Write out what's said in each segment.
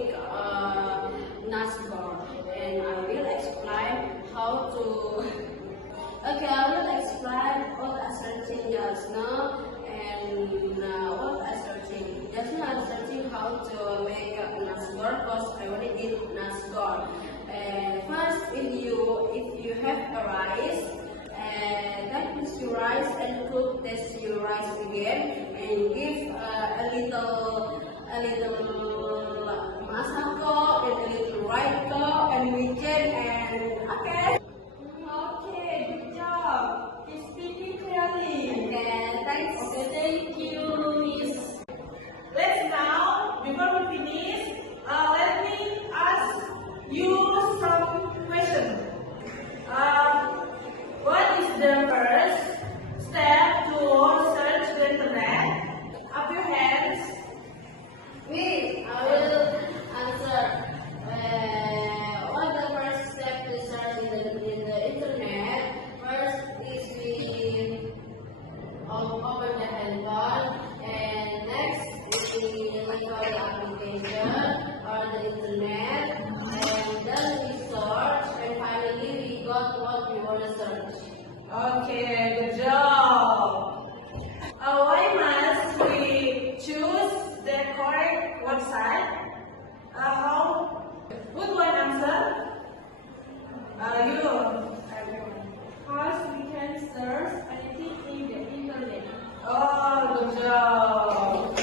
make NASCAR, and I will explain how to. Okay, I will explain what I searching just now and what I searching. Just now I'm searching how to make NASCAR because I already did NASCAR. And first, if you have a rice, that is your rice and cook this your rice again and give a little masako and a little raiko and weekend and okay. Okay, good job. Keep speaking clearly. Okay, thanks. Okay, thank you, Miss. Let's now, before we finish, let me ask you some questions. What is the first step to search the internet? Up your hands. Me, I will answer. What the first step to search in the internet? First is we open the handphone, and next we install the application or the internet, and then we search, and finally we got what we want to search. Okay, good job. Why must we choose the correct website? How? Good one answer. You. Because we can search anything in the internet. Oh, good job.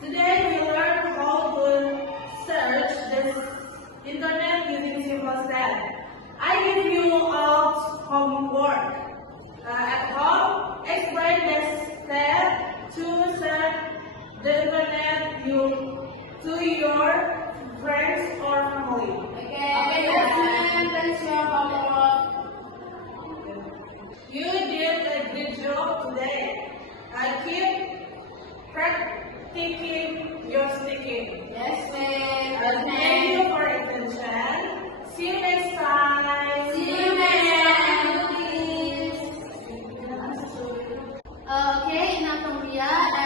Today we learn how to search the internet using simple steps. I give you all homework. At home, explain the step to search the internet to your friends or family. Okay, that's your homework. You did a good job today. Keep practicing your speaking. Yes, ma'am. Thank you for your attention. See you next time. See you, ma'am. Okay, enough from here.